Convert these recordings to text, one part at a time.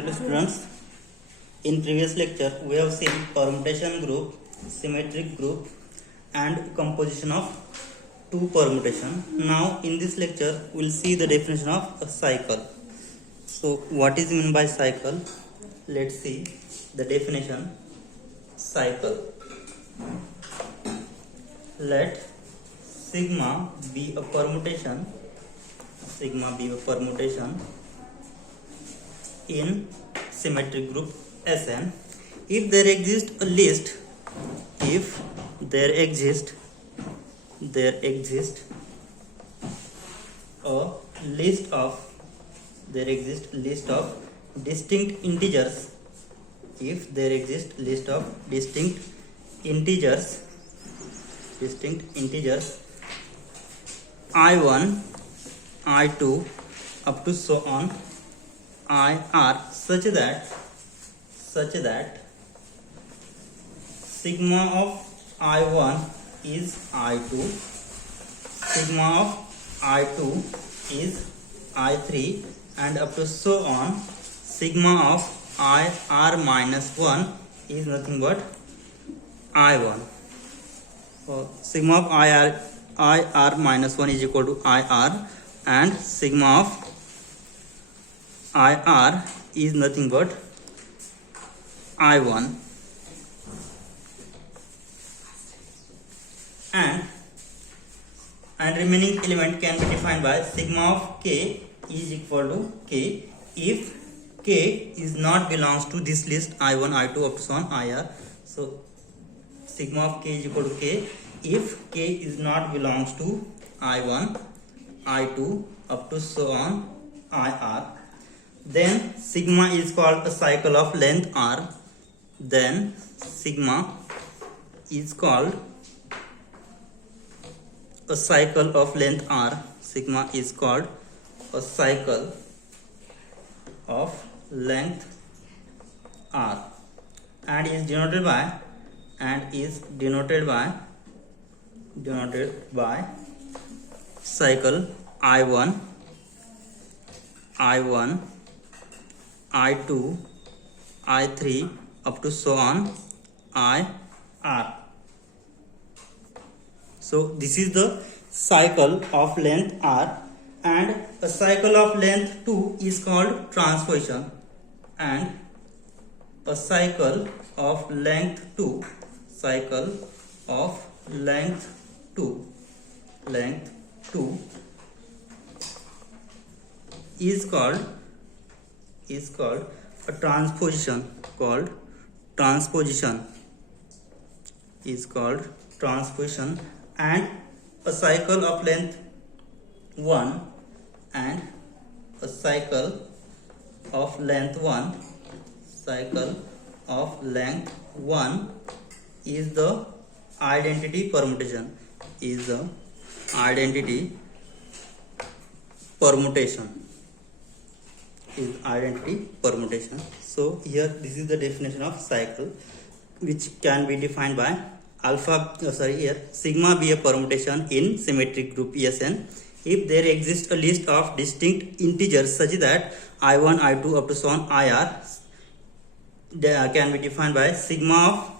Hello students, in previous lecture we have seen permutation group, symmetric group and composition of two permutation. Now in this lecture we will see the definition of a cycle. So what is meant by cycle? Let's see the definition. Cycle. Let sigma be a permutation in symmetric group Sn if there exists a list of distinct integers I1 I2 up to so on IR such that sigma of I1 is I2, sigma of I2 is I3 and up to so on sigma of IR minus 1 is nothing but I1. Sigma of IR minus 1 is equal to IR and sigma of IR is nothing but I1 and remaining element can be defined by sigma of k is equal to k if k is not belongs to this list I1, I2 up to so on IR. So sigma of k is equal to k if k is not belongs to I1, I2 up to so on IR. Then sigma is called a cycle of length r. Then sigma is called a cycle of length r. Sigma is called a cycle of length r and is denoted by cycle I1, I2, I3 up to so on IR. So this is the cycle of length R, and a cycle of length 2 is called transposition, and a cycle of length 2 is called a transposition and a cycle of length 1 and a cycle of length 1 is the identity permutation So here this is the definition of cycle, which can be defined by sigma be a permutation in symmetric group Sn if there exists a list of distinct integers such that I1, I2 up to so on IR can be defined by sigma of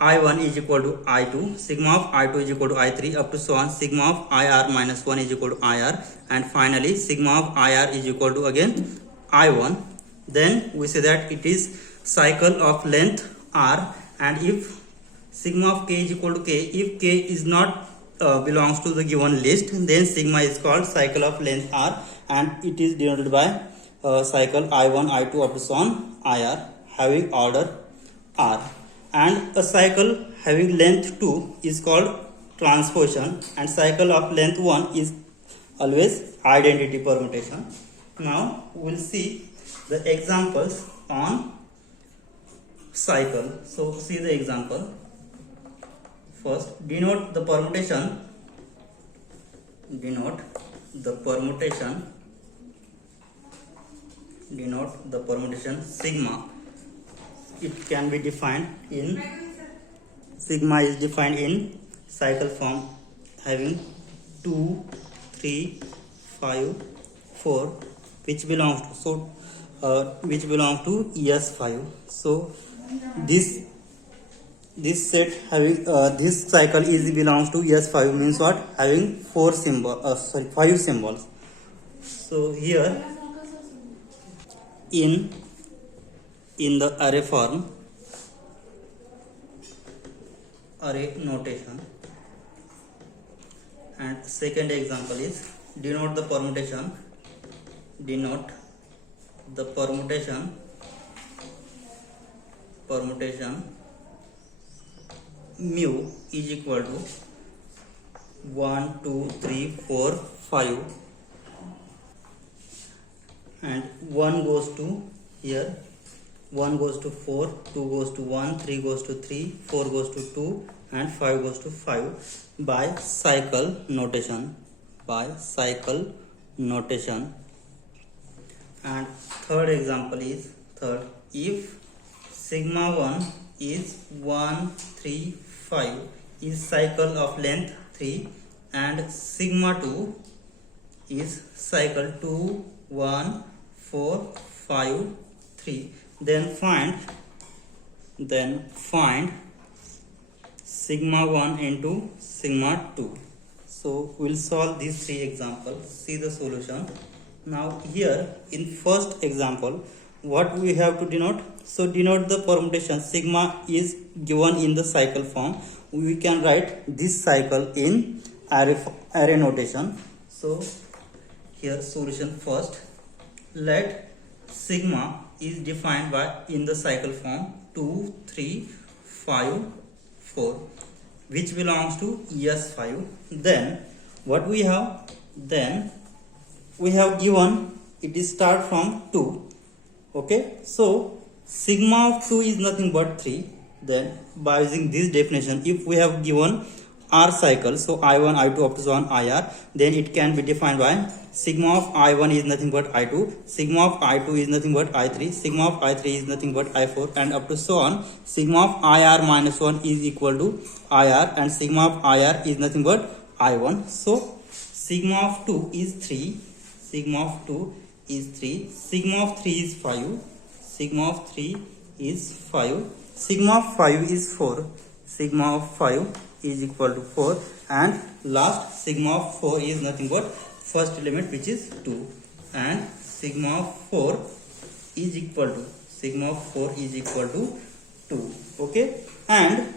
I1 is equal to I2, sigma of I2 is equal to I3 up to so on sigma of IR minus 1 is equal to IR, and finally sigma of IR is equal to again I1. Then we say that it is cycle of length R, and if sigma of k is equal to k, if k is not belongs to the given list, then sigma is called cycle of length R and it is denoted by cycle I1, I2 up to so on IR having order R. And a cycle having length 2 is called transposition, and cycle of length 1 is always identity permutation. Now we will see the examples on cycle. So see the example. First, denote the permutation sigma. It can be defined in sigma is defined in cycle form having 2, 3, 5, 4 which belongs to. So which belong to ES5. So this set having this cycle is belongs to ES5 means what? Having 5 symbols. So here in the array form, array notation, and second example is denote the permutation mu is equal to 1 2 3 4 5, and 1 goes to here, 1 goes to 4, 2 goes to 1, 3 goes to 3, 4 goes to 2, and 5 goes to 5 by cycle notation. And third example is if sigma 1 is 1 3 5 is cycle of length 3, and sigma 2 is cycle 2 1 4 5 3, then find sigma 1 into sigma 2. So we'll solve these 3 examples, see the solution. Now here in first example, what we have to denote? So denote the permutation. Sigma is given in the cycle form. We can write this cycle in array notation. So here solution first. Let sigma is defined by in the cycle form 2 3 5 4, which belongs to ES5. Then what we have? Then we have given it is start from 2. Okay, so sigma of 2 is nothing but 3. Then by using this definition, if we have given R cycle, so I1 I2 up to so on IR, then it can be defined by sigma of I1 is nothing but I2, sigma of I2 is nothing but I3, sigma of I3 is nothing but I4, and up to so on. Sigma of IR minus 1 is equal to IR, and sigma of IR is nothing but I1. So sigma of 2 is 3, sigma of 2 is 3, sigma of 3 is 5, sigma of 3 is 5, sigma of 5 is 4, sigma of 5 is equal to 4, and last sigma of 4 is nothing but first element, which is 2, and sigma of 4 is equal to 2. Okay, and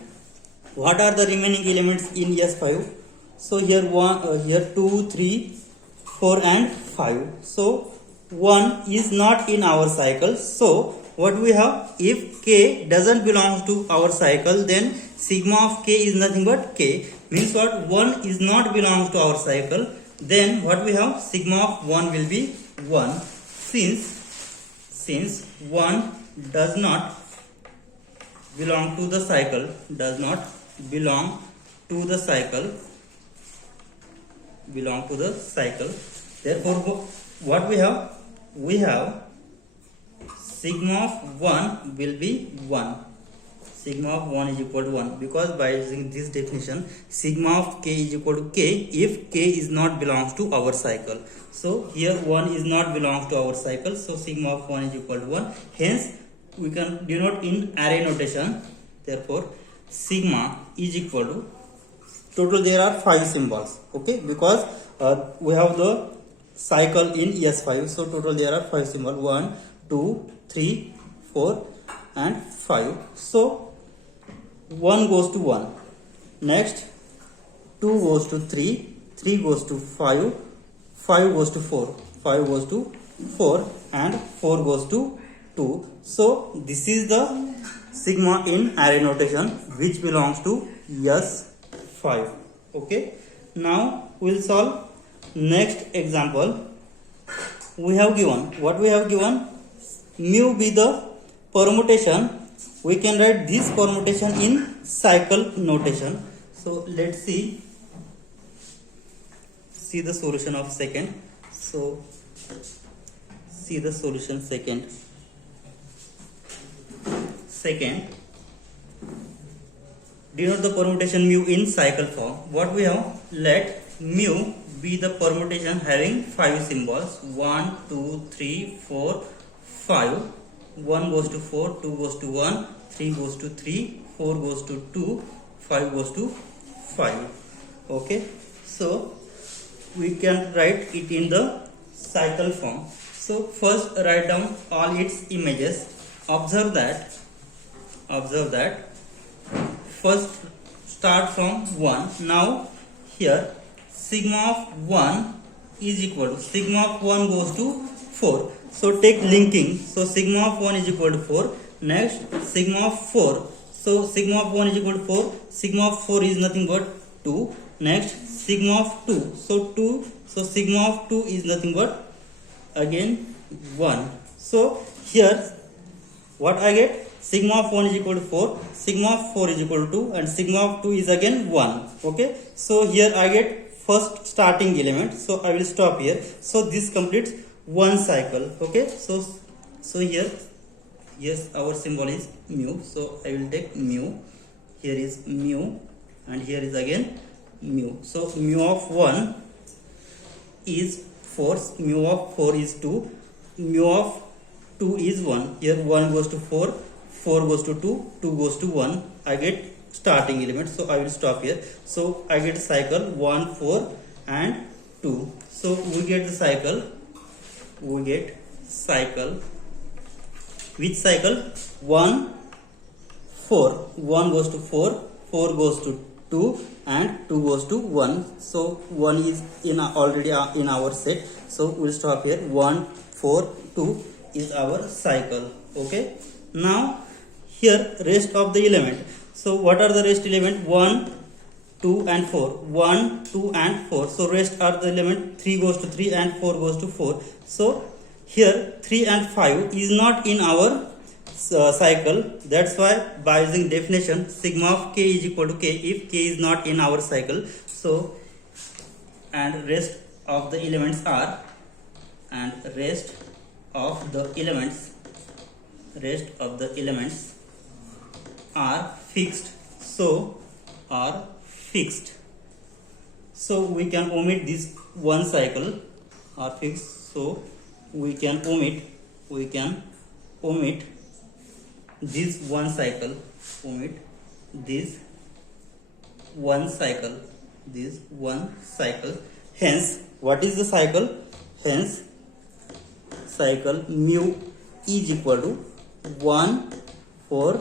what are the remaining elements in S5? So here 2 3 4 and 5. So 1 is not in our cycle. So what we have? If k doesn't belong to our cycle, then sigma of k is nothing but k. Means what? 1 is not belongs to our cycle. Then what we have? Sigma of 1 will be 1. Since 1 does not belong to the cycle, therefore what we have? We have sigma of 1 will be 1. Sigma of 1 is equal to 1, because by using this definition, sigma of k is equal to k if k is not belongs to our cycle. So here 1 is not belongs to our cycle, so sigma of 1 is equal to 1. Hence we can denote in array notation. Therefore sigma is equal to, total there are 5 symbols. Okay, because we have the cycle in ES5, so total there are 5 symbols, 1 2 3 4 and 5. So 1 goes to 1, next 2 goes to 3, 3 goes to 5, 5 goes to 4, 5 goes to 4, and 4 goes to 2. So this is the sigma in array notation, which belongs to ES5. Okay, now we will solve next example. We have given, what we have given? Mu be the permutation. We can write this permutation in cycle notation. So let's see the solution of second. So see the solution second. Denote the permutation mu in cycle form. What we have? Let mu be the permutation having 5 symbols, 1 2 3 4 5, 1 goes to 4, 2 goes to 1, 3 goes to 3, 4 goes to 2, 5 goes to 5. Okay, so we can write it in the cycle form. So first write down all its images. Observe that first start from 1. Now here sigma of 1 is equal to sigma of 1 goes to 4. So take linking. So sigma of 1 is equal to 4. Next sigma of 4. So sigma of 1 is equal to 4. Sigma of 4 is nothing but 2. Next sigma of 2. So 2. So sigma of 2 is nothing but again 1. So here what I get? Sigma of 1 is equal to 4. Sigma of 4 is equal to 2. And sigma of 2 is again 1. Okay. So here I get first starting element. So I will stop here. So this completes one cycle. Okay. So here, yes, our symbol is mu. So I will take mu. Here is mu. And here is again mu. So mu of 1 is 4. Mu of 4 is 2. Mu of 2 is 1. Here 1 goes to 4. 4 goes to 2. 2 goes to 1. I get starting element. So I will stop here. So I get cycle 1, 4 and 2. So we get the cycle. We get cycle. Which cycle? 1, 4. 1 goes to 4. 4 goes to 2 and 2 goes to 1. So 1 is already in our set. So we'll stop here. 1, 4, 2 is our cycle. Okay. Now here rest of the element. So what are the rest element? 1, 2 and 4. 1, 2 and 4. So rest are the element. 3 goes to 3 and 4 goes to 4. So here 3 and 5 is not in our cycle. That's why by using definition sigma of k is equal to k if k is not in our cycle. So and rest of the elements are are fixed. So we can omit this one cycle are fixed. So we can omit this one cycle. Hence what is the cycle? Hence cycle mu is equal to 1, 4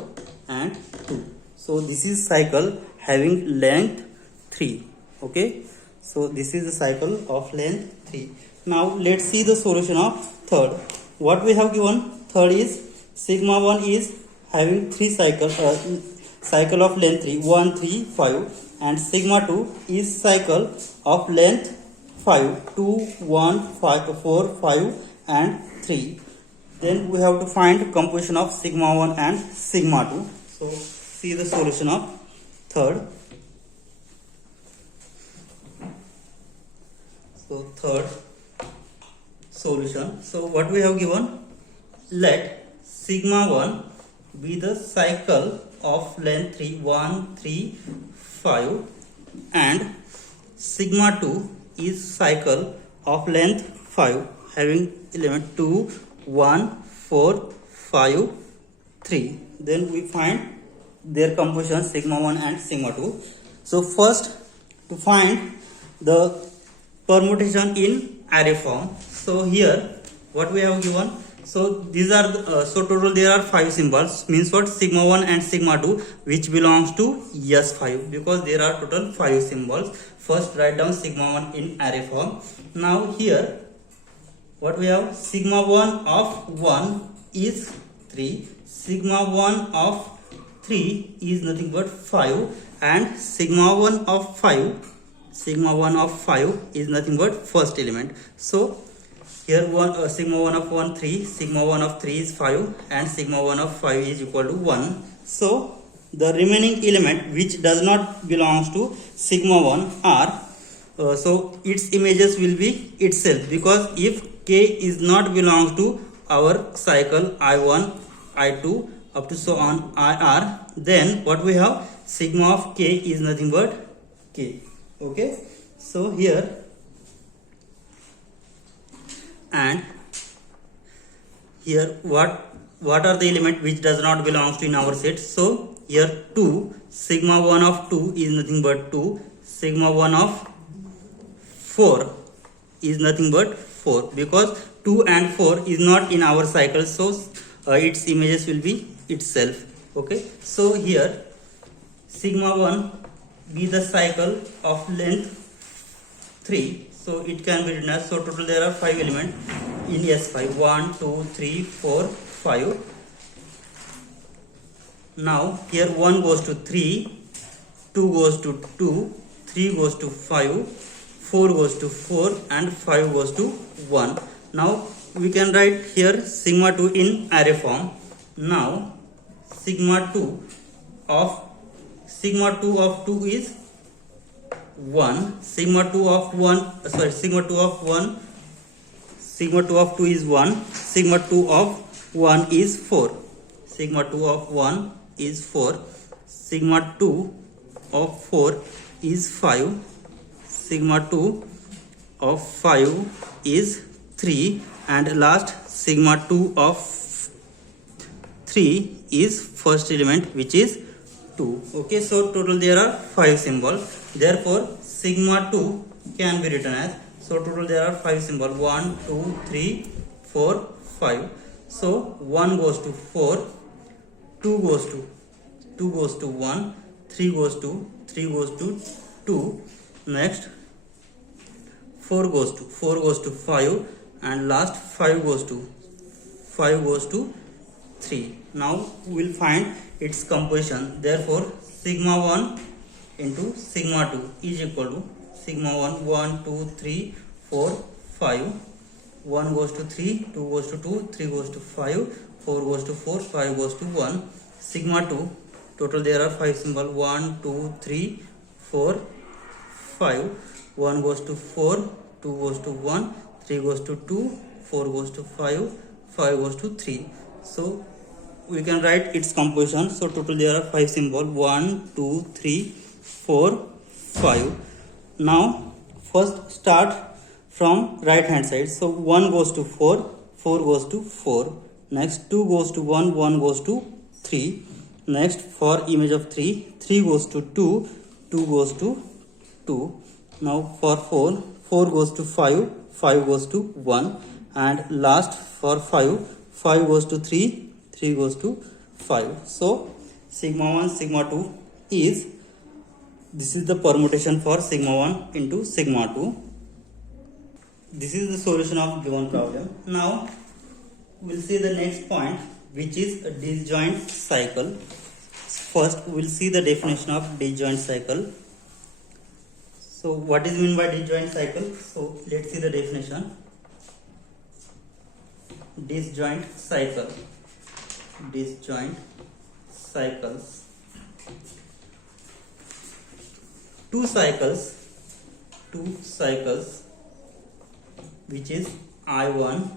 and 2. So this is cycle having length 3. Okay. So this is the cycle of length 3. Now let's see the solution of third. What we have given? Third is sigma 1 is having 3 cycle of length 3, 1, 3, 5, and sigma 2 is cycle of length 5, 2, 1, 5, 4, 5 and 3. Then we have to find composition of sigma 1 and sigma 2. So see the solution of third. So third solution. So what we have given? Let sigma 1 be the cycle of length 3, 1, 3, 5 and sigma 2 is cycle of length 5 having element 2, 1, 4, 5, 3. Then we find their composition sigma 1 and sigma 2. So first to find the permutation in array form. So here what we have given? So these are so total there are 5 symbols, means what? Sigma 1 and sigma 2 which belongs to S5 because there are total 5 symbols. First write down sigma 1 in array form. Now here what we have? Sigma 1 of 1 is 3, sigma 1 of 3 is nothing but 5 and sigma 1 of 5 is nothing but first element. So here sigma 1 of 1 3, sigma 1 of 3 is 5 and sigma 1 of 5 is equal to 1. So the remaining element which does not belongs to sigma 1 are so its images will be itself, because if k is not belongs to our cycle I1, I2 up to so on IR, then what we have? Sigma of k is nothing but k. Okay. So here what are the element which does not belongs to in our set. So here 2, sigma 1 of 2 is nothing but 2, sigma 1 of 4 is nothing but 4, because 2 and 4 is not in our cycle, so its images will be itself. Okay, so here sigma 1 be the cycle of length 3, so it can be written as, so total there are 5 elements in S5, 1 2 3 4 5. Now here 1 goes to 3, 2 goes to 2, 3 goes to 5, 4 goes to 4, and 5 goes to 1. Now we can write here sigma 2 in array form. Now sigma 2 of 2 is 1, sigma 2 of 1, sigma 2 of 1, sigma 2 of 2 is 1, sigma 2 of 1 is 4, sigma 2 of 1 is 4, sigma 2 of 4 is 5, sigma 2 of 5 is 3, and last sigma 2 of 3 is first element, which is 2. Okay, so total there are 5 symbols, therefore sigma 2 can be written as, so total there are 5 symbols, 1 2 3 4 5. So 1 goes to 4, 2 goes to 1, 3 goes to 2, next 4 goes to 5, and last 5 goes to 3. Now we will find its composition. Therefore sigma 1 into sigma 2 is equal to sigma 1, 1 2 3 4 5, 1 goes to 3, 2 goes to 2, 3 goes to 5, 4 goes to 4, 5 goes to 1. Sigma 2, total there are 5 symbols, 1 2 3 4 5, 1 goes to 4, 2 goes to 1, 3 goes to 2, 4 goes to 5, 5 goes to 3. So we can write its composition. So total there are 5 symbols, 1 2 3 4 5. Now first start from right hand side. So 1 goes to 4, 4 goes to 4, next 2 goes to 1, 1 goes to 3, next for image of 3, 3 goes to 2, 2 goes to 2. Now for 4, 4 goes to 5, 5 goes to 1, and last for 5, 5 goes to 3, 3 goes to 5. So sigma 1 sigma 2 is, this is the permutation for sigma 1 into sigma 2. This is the solution of given problem. Now we'll see the next point, which is a disjoint cycle. First we'll see the definition of disjoint cycle. So what is meant by disjoint cycle? So let's see the definition. Disjoint cycle. Disjoint cycles. Two cycles, which is I1,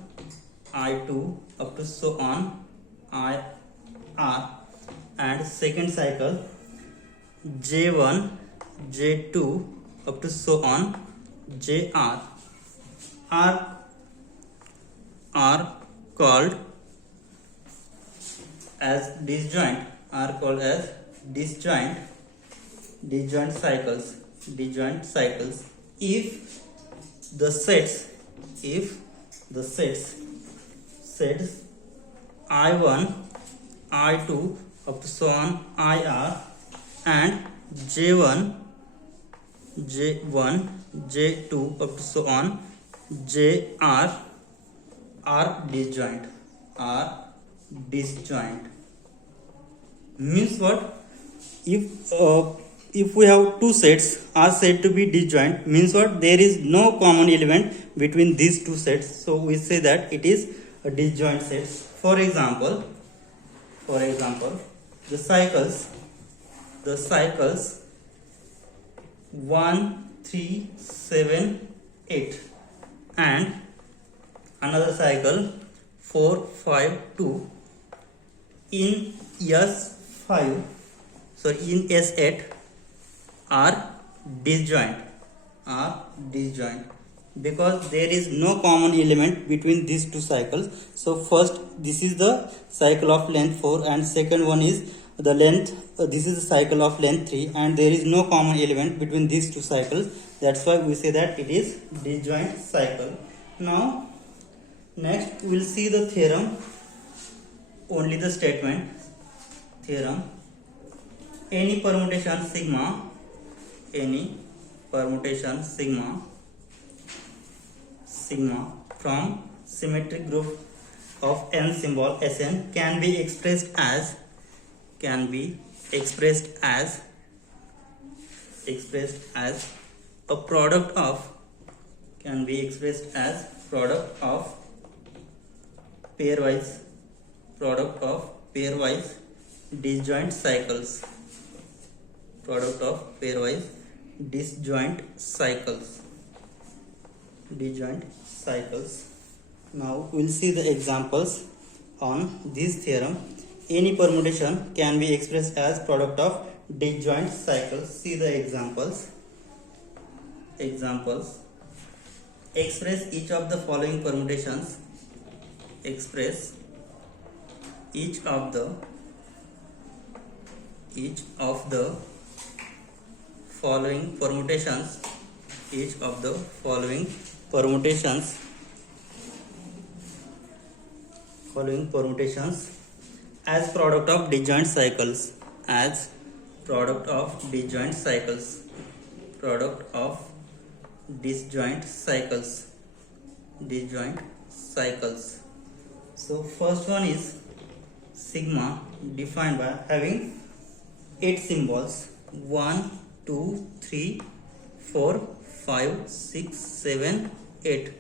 I2 up to so on IR, and second cycle J1, J2 up to so on JR are called as disjoint, disjoint cycles. If the sets I1, I2 up to so on IR and J1, J2 up to so on JR are disjoint. Means what? If we have two sets are said to be disjoint, means what? There is no common element between these two sets, so we say that it is a disjoint set. For example, the cycles 1 3 7 8 and another cycle 4 5 2 in S8 are disjoint. because there is no common element between these two cycles. So first, this is the cycle of length 4, and second one is the length, this is the cycle of length 3, and there is no common element between these two cycles. That's why we say that it is disjoint cycle. Now next we will see the theorem, only the statement. Theorem: any permutation sigma from symmetric group of n symbol Sn can be expressed as a product of pairwise disjoint cycles. Now we'll see the examples on this theorem. Any permutation can be expressed as product of disjoint cycles. See the examples. Express each of the following permutations. Each of the following permutations as product of disjoint cycles. So first one is sigma, defined by having 8 symbols: 1, 2, 3, 4, 5, 6, 7, 8.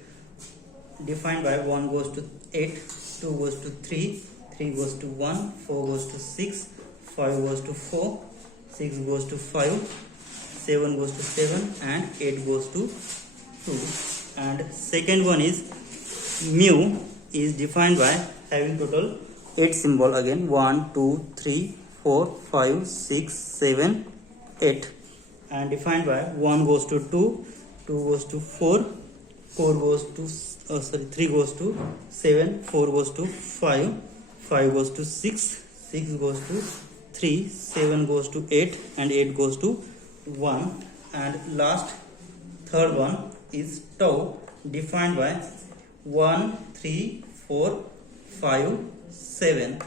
Defined by 1 goes to 8, 2 goes to 3, 3 goes to 1, 4 goes to 6, 5 goes to 4, 6 goes to 5, 7 goes to 7, and 8 goes to 2. And second one is mu, is defined by having total 8 symbol, again 1, 2, 3, 4, 5, 6, 7, 8, and defined by 1 goes to 2, 2 goes to 4, 4 goes to 3 goes to 7, 4 goes to 5, 5 goes to 6, 6 goes to 3, 7 goes to 8, and 8 goes to 1. And last, third one is tau, defined by 1, 3, 4, 5, 7.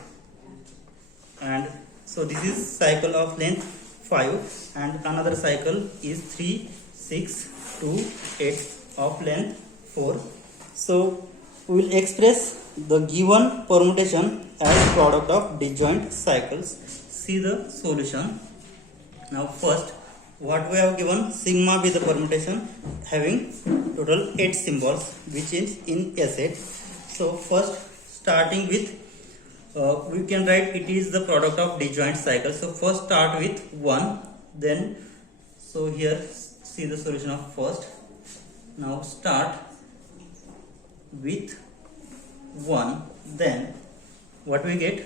And so this is cycle of length 5, and another cycle is 3, 6, 2, 8 of length 4. So we will express the given permutation as product of disjoint cycles. See the solution. Now first, what we have given, sigma be the permutation having total 8 symbols, which is in S8. So first, starting with we can write it is the product of disjoint cycles. So first start with 1, then so here see the solution of first. Now start with 1, then what we get?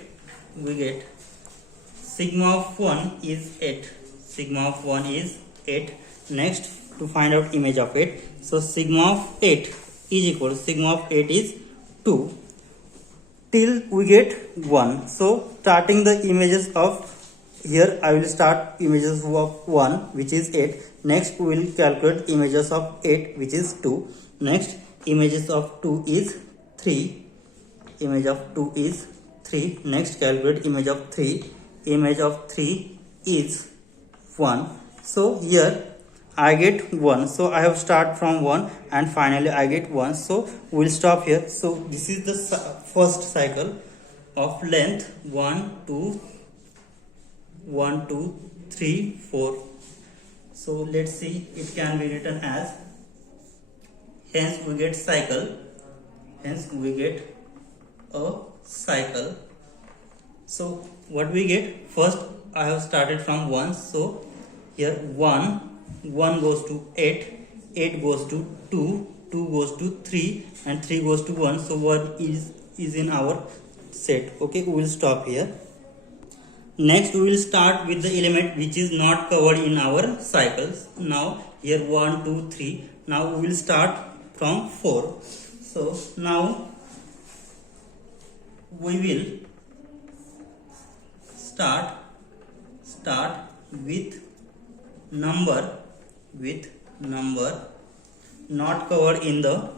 We get sigma of 1 is 8. Next, to find out image of 8, so sigma of 8 is equal to sigma of 8 is 2 till we get 1. So starting the images of here, I will start images of 1, which is 8. Next we will calculate images of 8, which is 2. Next, images of 2 is 3. Next, calculate image of 3. Image of 3 is 1. So here I get 1. So I have start from 1 and finally I get 1. So we will stop here. So this is the first cycle of length 1, 2, 3, 4. So let's see, it can be written as, hence we get a cycle. So what we get, first I have started from 1. So here 1 goes to 8, 8 goes to 2, 2 goes to 3, and 3 goes to 1. So 1 is in our set. Okay, we will stop here. Next we will start with the element which is not covered in our cycles. Now here 1, 2, 3. Now we will start from 4. So now we will start with number not covered in the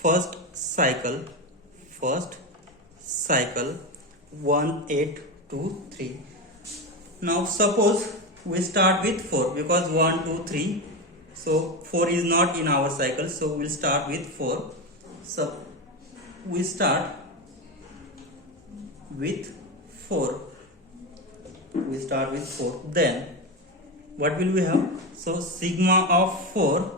first cycle 1 8 2 3. Now suppose we start with 4 because 1 2 3, so 4 is not in our cycle, so we'll start with 4. So we start with 4. Then what will we have? So sigma of 4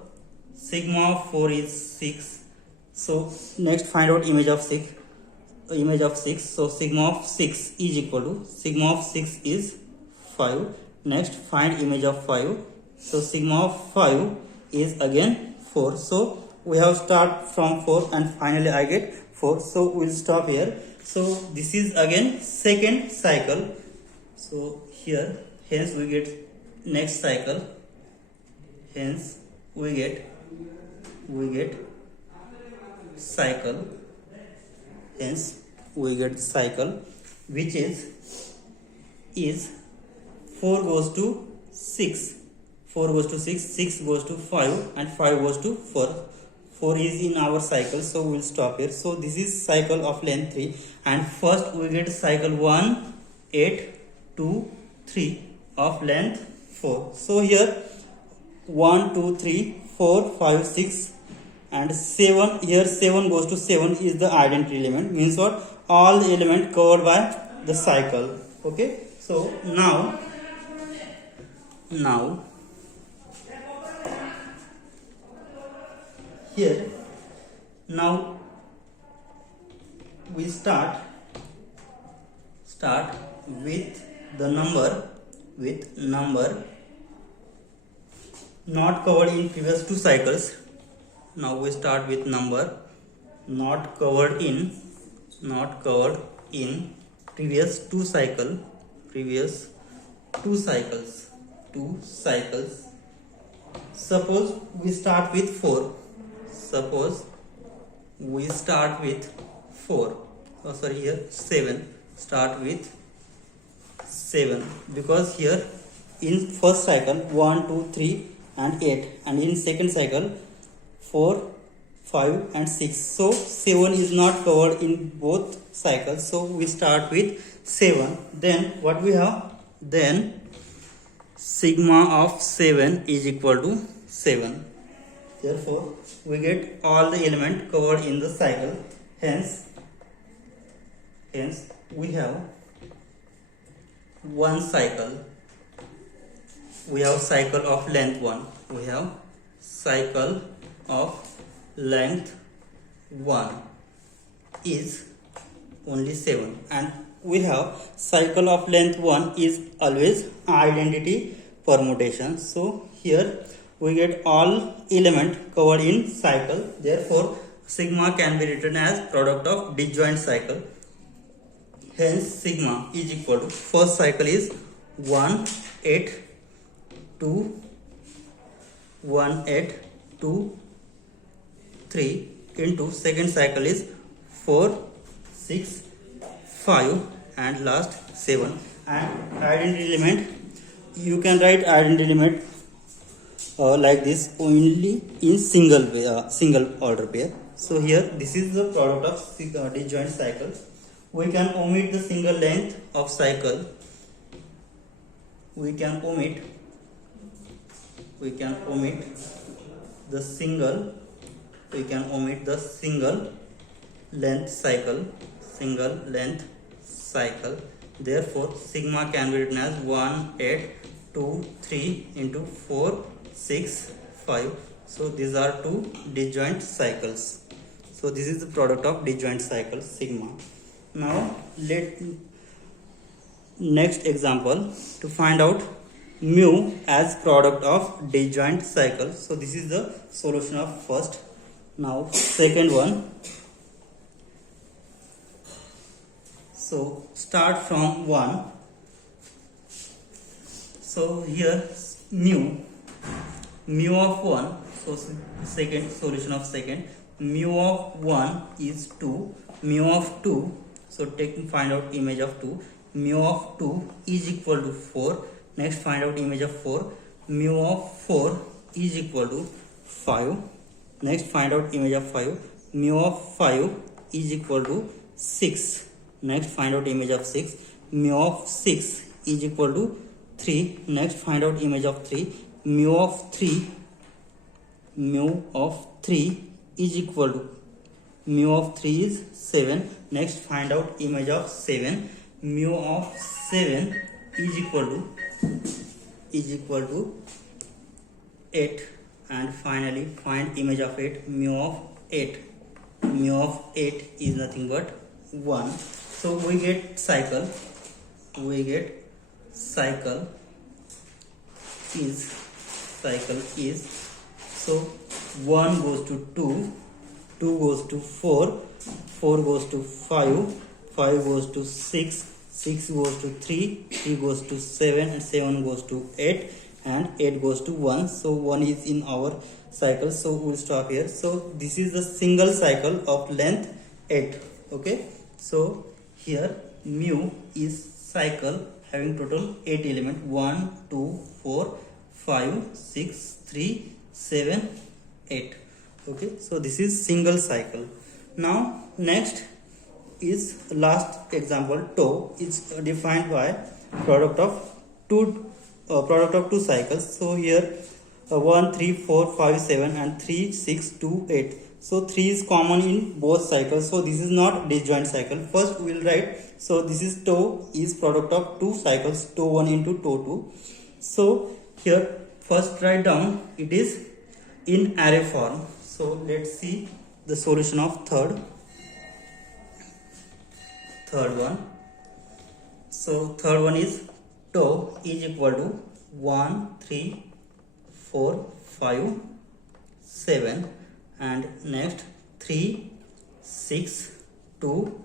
is 6. So next find out image of 6. So sigma of 6 is equal to sigma of 6 is 5. Next find image of 5. So sigma of 5 is again 4. So we have start from 4 and finally I get 4. So we'll stop here. So this is again second cycle. So here hence we get next cycle. Hence we get cycle. Hence we get cycle which is 4 goes to 6. 4 goes to 6, 6 goes to 5 and 5 goes to 4. 4 is in our cycle, so we'll stop here. So this is cycle of length 3 and first we get cycle 1 8 2 3 of length 4. So here 1 2 3 4 5 6 and 7. Here 7 goes to 7 is the identity element, means what? All the element covered by the cycle. Okay, so now here now we start with the number not covered in previous 2 cycles. Now we start with number not covered in previous 2 cycles. Suppose we start with 4. Here 7. Start with 7 because here in first cycle 1 2 3 and 8 and in second cycle 4 5 and 6. So 7 is not covered in both cycles, so we start with 7. Then what we have? Then sigma of 7 is equal to 7. Therefore we get all the element covered in the cycle. Hence we have one cycle. We have cycle of length 1. We have cycle of length 1 is only 7 and we have cycle of length 1 is always identity permutation. So here we get all element covered in cycle. Therefore sigma can be written as product of disjoint cycle. Hence sigma is equal to first cycle is 1 8 2 3 into second cycle is 4 6 5 and last 7. And identity element, you can write identity element like this only in single order pair. So here this is the product of disjoint cycle. We can omit the single length of cycle. We can omit the single length cycle. Therefore sigma can be written as 1 8 2 3 into 4 6 5. So these are 2 disjoint cycles. So this is the product of disjoint cycle sigma. Now let next example to find out mu as product of disjoint cycle. So this is the solution of first. Now second one. So start from 1. So here mu of 1, so second solution of second, mu of 1 is 2, mu of 2, so find out image of 2, mu of 2 is equal to 4. Next find out image of 4, mu of 4 is equal to 5. Next find out image of 5, mu of 5 is equal to 6. Next find out image of 6, mu of 6 is equal to 3. Next find out image of 3, mu of 3 is equal to, mu of 3 is 7. Next find out image of 7, mu of 7 is equal to 8. And finally find image of 8, mu of 8 is nothing but 1. So we get cycle is so 1 goes to 2, 2 goes to 4, 4 goes to 5, 5 goes to 6, 6 goes to 3, 3 goes to 7, and 7 goes to 8, and 8 goes to 1. So 1 is in our cycle, so we'll stop here. So this is the single cycle of length 8. Okay, so here mu is cycle having total 8 elements, 1 2 4 5 6 3 7 8. Okay, so this is single cycle. Now next is last example, tau is defined by product of two cycles. So here 1 3 4 5 7 and 3 6 2 8. So 3 is common in both cycles, so this is not disjoint cycle. First we will write, so this is tau is product of two cycles, tau 1 into tau 2. So here first write down it is in array form. So let's see the solution of third one. So third one is tau is equal to 1 3 4 5 7, and next 3 6 2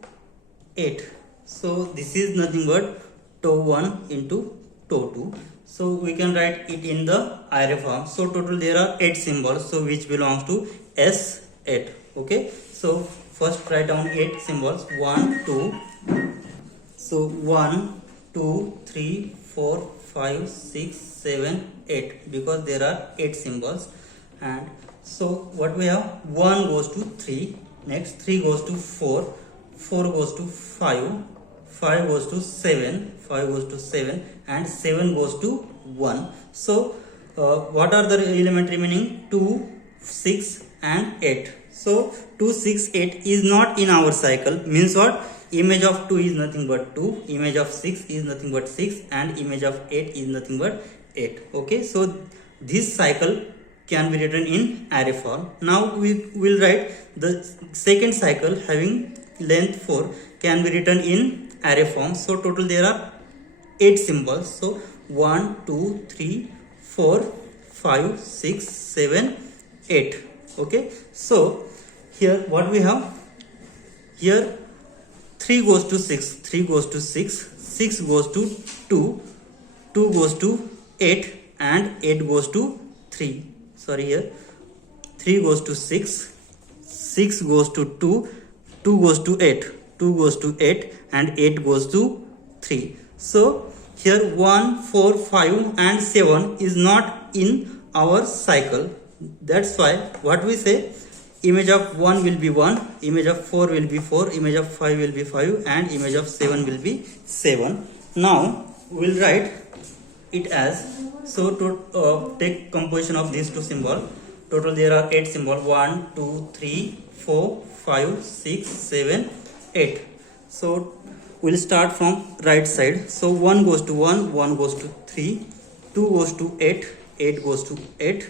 8. So this is nothing but tau 1 into tau 2. So we can write it in the array form. So total there are 8 symbols, so which belongs to S8. Okay, so first write down 8 symbols, 1 2, so 1 2 3 4 5 6 7 8, because there are 8 symbols. And so what we have, 1 goes to 3, next 3 goes to 4, 4 goes to 5, 5 goes to 7, 5 goes to 7, and 7 goes to 1. So what are the element remaining? 2 6 and 8. So 2 6 8 is not in our cycle, means what? Image of 2 is nothing but 2, image of 6 is nothing but 6, and image of 8 is nothing but 8. Okay, so this cycle can be written in array form. Now we will write the second cycle having length 4 can be written in array form. So total there are 8 symbols. So 1 2 3 4 5 6 7 8. Okay, so here what we have, here 3 goes to 6, 3 goes to 6, 6 goes to 2, 2 goes to 8, and 8 goes to 3. Sorry, here 3 goes to 6, 6 goes to 2, 2 goes to 8, 2 goes to 8, and 8 goes to 3. So here 1 4 5 and 7 is not in our cycle. That's why what we say, image of 1 will be 1, image of 4 will be 4, image of 5 will be 5, and image of 7 will be 7. Now we will write it as, so to take composition of these two symbols, total there are 8 symbols, 1 2 3 4 5 6 7 8. So we'll start from right side. So 1 goes to 1, 1 goes to 3, 2 goes to 8, 8 goes to 8,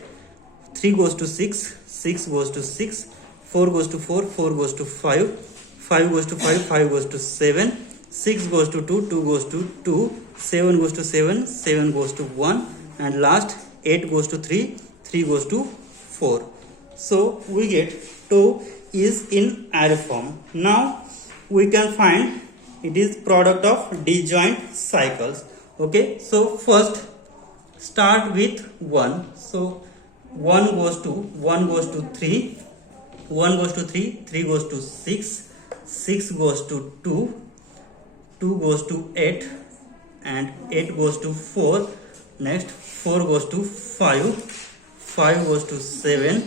3 goes to 6, 6 goes to 6, 4 goes to 4, 4 goes to 5, 5 goes to 5, 5 goes to 7, 6 goes to 2, 2 goes to 2, 7 goes to 7, 7 goes to 1, and last 8 goes to 3, 3 goes to 4. So we get tau is in array form. Now we can find it is product of disjoint cycles. Okay, so first start with 1. So 1 goes to 3, 1 goes to 3, 3 goes to 6, 6 goes to 2, 2 goes to 8, and 8 goes to 4. Next 4 goes to 5, 5 goes to 7,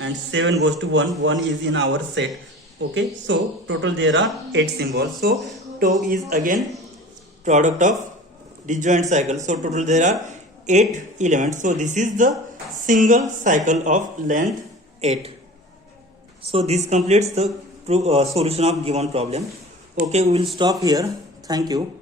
and 7 goes to 1. 1 is in our set. Okay, so total there are 8 symbols. So tau is again product of disjoint cycle. So total there are 8 elements. So this is the single cycle of length 8. So this completes the solution of given problem. Okay, we will stop here. Thank you.